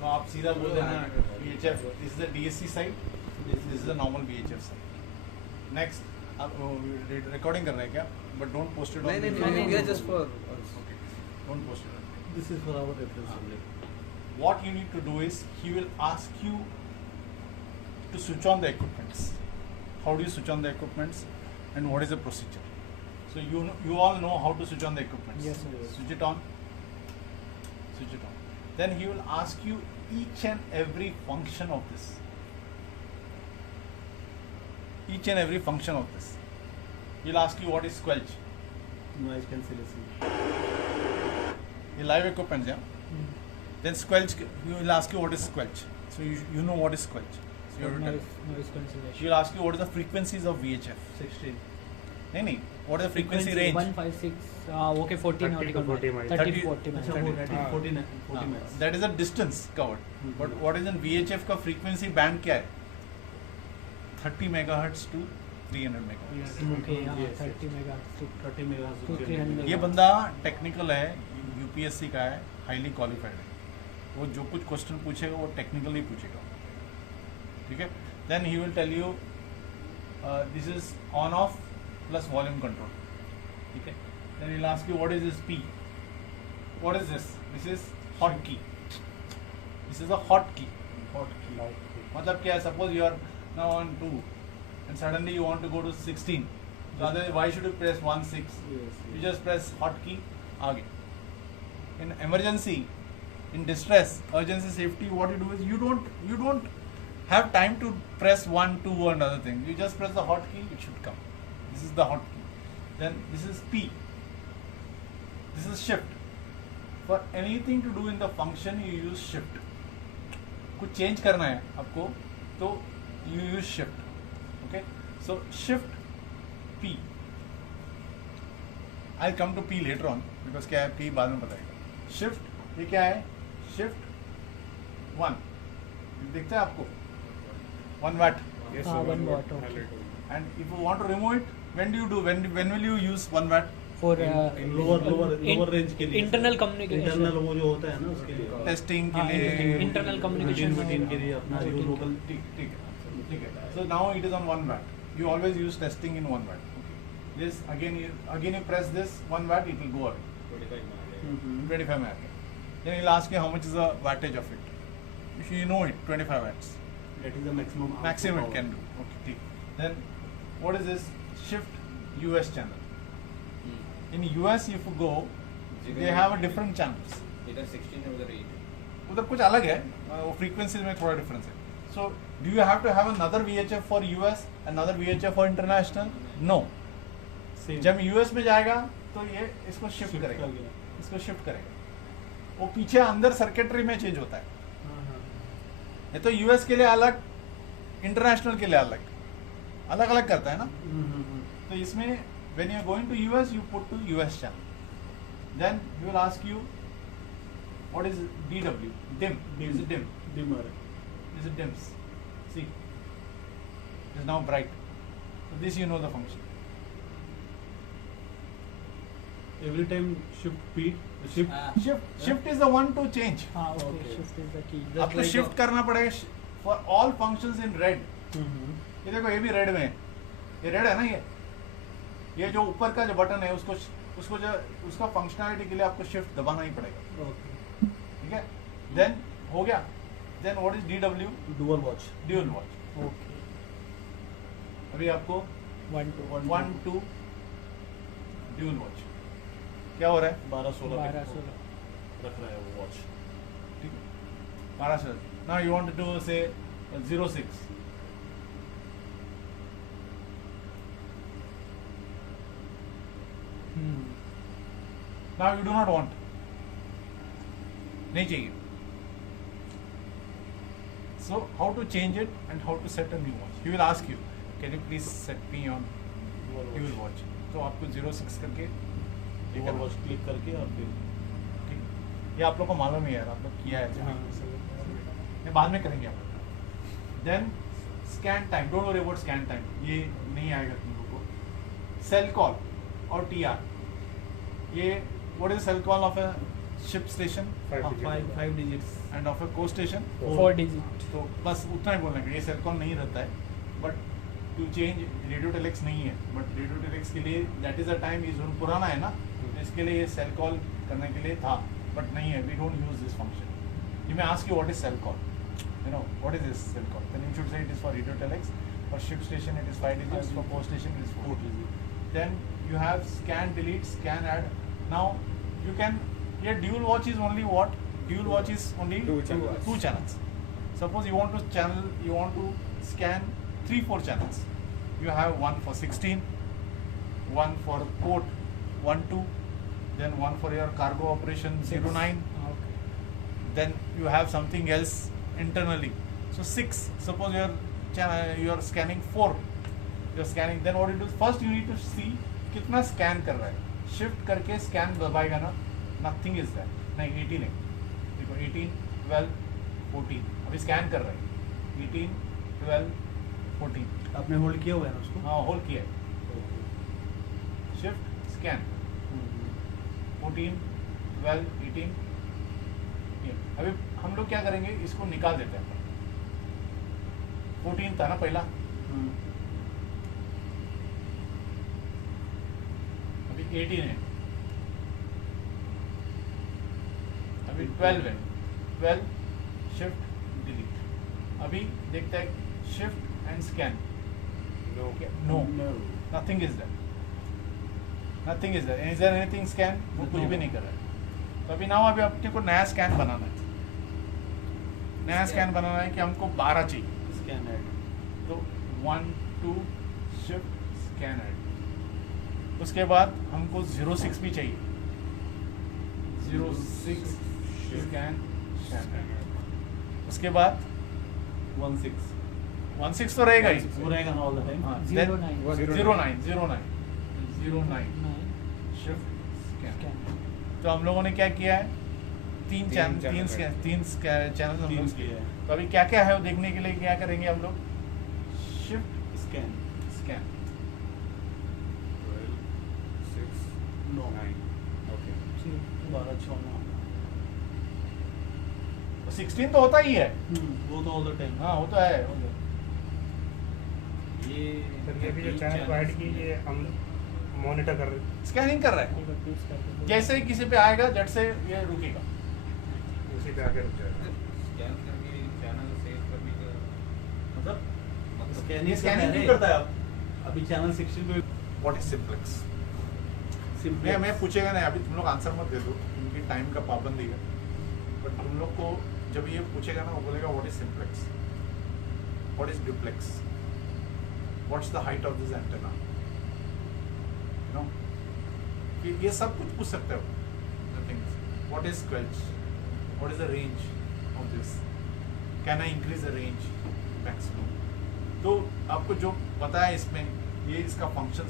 तो आप सीधा बोल देना VHF, this is the DSC side, this is the normal VHF side. Next, आप recording कर रहे हैं क्या? But don't post it on. नहीं, we are just for. Okay, don't post it on. This is for our reference only. What you need to do is he will ask you to switch on the equipments. How do you switch on the equipments, and what is the procedure? So you all know how to switch on the equipments. Yes, sir. Switch it on. Switch it on. Then he will ask you each and every function of this. Each and every function of this. He'll ask you what is squelch. Noise cancellation. ये live equipments, yeah. Then squelch. He will ask you what is squelch. So you know what is squelch. So you have to tell. Noise cancellation. He will ask you what is the frequencies of VHF. 16. नहीं. What is the frequency range? 156. Okay, 40 nautical miles. 40 miles. 30 40 miles. अच्छा, वो 40 miles. That is the distance covered. But what is in VHF का frequency band क्या है? 30 megahertz to 300 megahertz. Okay, yeah, Yes, 30 megahertz to 30 megahertz. to 300 ये बंदा technical है, UPSC का है, हाईली क्वालिफाइड है. वो जो कुछ क्वेश्चन पूछेगा वो टेक्निकली पूछेगा. ठीक है? Then he will tell you this is on off plus volume control. ठीक है? Then he will ask you what is this P. What is this? This is hot key. This is a hot key. मतलब क्या है? Suppose you are now on 2 and suddenly you want to go to 16. So otherwise why should you press 1 6? Yes. You just press hotkey. आगे. In emergency, in distress, urgency, safety, what you do is you don't have time to press 1 2 or another thing. You just press the hotkey, it should come. This is the hotkey. Then this is P. This is shift. For anything to do in the function, you use shift. कुछ change करना है आपको तो you use shift. Okay, so shift P. I'll come to P later on because क्या है P बाद में बताएगा. Shift ये क्या है? Shift 1 दिखता है आपको 1 watt. Yes, Ah, sir, 1 watt, okay. And if you want to remove it, when do you do? When will you use 1 watt? for lower range के लिए. internal communication. Internal वो जो होता है ना उसके लिए. Testing के हाँ, लिए. internal communication. Between के लिए अपना जो local. ठीक है. So now it is on 1 watt. You always use testing in 1 watt. Okay. This again you press this 1 watt, it will go away. 25 watt. Then he'll ask you how much is the wattage of it. If you know it, 25 watts. That is the maximum. Maximum it can do. Okay. ठीक. Then what is this? Shift US channel. In US if you go, they have a different channels. इधर 16 है उधर 8. उधर कुछ अलग है. वो frequencies में थोड़ा difference है. So do you have to have another VHF for US, another VHF for international? No. Same. जब US में जाएगा तो ये इसको शिफ्ट Shift करेगा. कर दिया. इसको शिफ्ट करेगा. वो पीछे अंदर सर्किटरी में चेंज होता है. ये तो US के लिए अलग, इंटरनेशनल के लिए अलग, अलग अलग करता है ना. तो इसमें when you are going to US, you put to US channel. Then he will ask you what is DW? Dim. Is it dim? Dimmer. Is it dims? See, it is now bright. So this you know the function. Every time shift. Shift is the one to change. हाँ, okay. Okay. Shift is the key. आपको shift करना पड़ेगा for all functions in red. ये देखो ये भी red में है. ये red है ना ये जो ऊपर का जो बटन है उसको जो उसका फंक्शनैलिटी के लिए आपको शिफ्ट दबाना ही पड़ेगा. Okay. ठीक है. Then हो गया. Then what is DW? Dual watch. Dual watch. Okay. अभी आपको 1 to 1 2 dual watch. क्या हो रहा है? 12-16 12 16. रख रहा है वो watch. ठीक है. 12 Now you want to do say 06. Now you do not want. नहीं चाहिए. So how to change it and how to set a new watch? He will ask you, can you please set me on dual watch? तो आपको 06 करके Dual watch click करके और फिर. ठीक. ये आप लोग को मालूम है यार, आप लोग किया है. ये बाद में करेंगे आप. Then scan time. Don't worry about scan time. ये नहीं आएगा तुम लोग को. Cell call और TR. ये what is cell call of a ship station five digits. End of a को स्टेशन, 4 digit. तो बस उतना ही बोलना है। ये सेल कॉल नहीं रहता है, but to change radio telex नहीं है, बट रेडियो टेलेक्स के लिए that is a time is पुराना है ना, तो इसके लिए ये सेल कॉल करने के लिए था, बट नहीं है, we don't use this function. You may ask you what is cell call, you know what is this cell call, then you should say it is for radio telex, for ship station it is 5 digits, for post station it is 4 digits. Then you have scan delete, scan add. Now you can, here dual watch is only what? Dual watch is only two channels. Suppose you want to scan 3-4 channels. You have one for 16, one for port 1-2, then one for your cargo operation 09, Okay. then you have something else internally. So 6. Suppose you are scanning 4. You are scanning. Then what you do? First you need to see कितना scan कर रहा है. Shift करके scan दबाएगा ना. Nothing is there. नहीं 18 है. देखो 18, 12, 14. अभी scan कर रहा है. 18, 12, 14. आपने होल्ड किया हुआ है ना उसको? हाँ होल्ड किया है. Shift scan. 14, 12, 18. ये. अभी हम लोग क्या करेंगे? इसको निकाल देते हैं. 14 था ना पहला, अभी 18 है, अभी 12 है. 12 शिफ्ट डिलीट. अभी देखते हैं shift and scan. No, nothing is there. Nothing is there. Is there anything scan? वो कुछ भी नहीं कर रहा है. तो अभी नाउ अभी अपने को नया स्कैन बनाना है. नया स्कैन बनाना है कि हमको 12 चाहिए. Scan add. तो 1, 2 शिफ्ट स्कैन ऐड. उसके बाद हमको 06 भी चाहिए. 06 स्कैन ऐड. उसके बाद 16 तो रहेगा ही. वो रहेगा ना all the time. हाँ, 09. 09 9. Shift scan. Scan. तो हम लोगों ने क्या किया है? तीन चैनल हम लोग किया है. तो अभी क्या क्या है वो देखने के लिए क्या करेंगे हम लोग? Shift Scan. स्कैन. 12, 6, 9. 16 तो होता ही है. वो तो all the time. हाँ वो तो है. सर ये भी जो चैनल को ऐड की ये हम मॉनिटर कर रहे हैं, स्कैनिंग कर रहा है. 31 करके. जैसे ही किसी पे आएगा झट से ये रुकेगा. उसी पे आके रुक जाएगा. स्कैन करके चैनल सेव करने का मतलब मतलब ये स्कैनिंग scanning क्यों करता है आप? अभी चैनल 16 पे व्हाट इज सिंप्लेक्स? सिंपल मैं पूछेगा नहीं, अभी तुम लोग आंसर मत दे दो क्योंकि टाइम का पाबंदी है. बट तुम लोग को जब ये पूछेगा ना वो बोलेगा what is simplex, what is duplex, what's the height of this antenna, you know, ये सब कुछ पूछ सकते हो. What is squelch, what is the range of this, can I increase the range maximum. तो आपको जो पता है इसमें ये इसका फंक्शन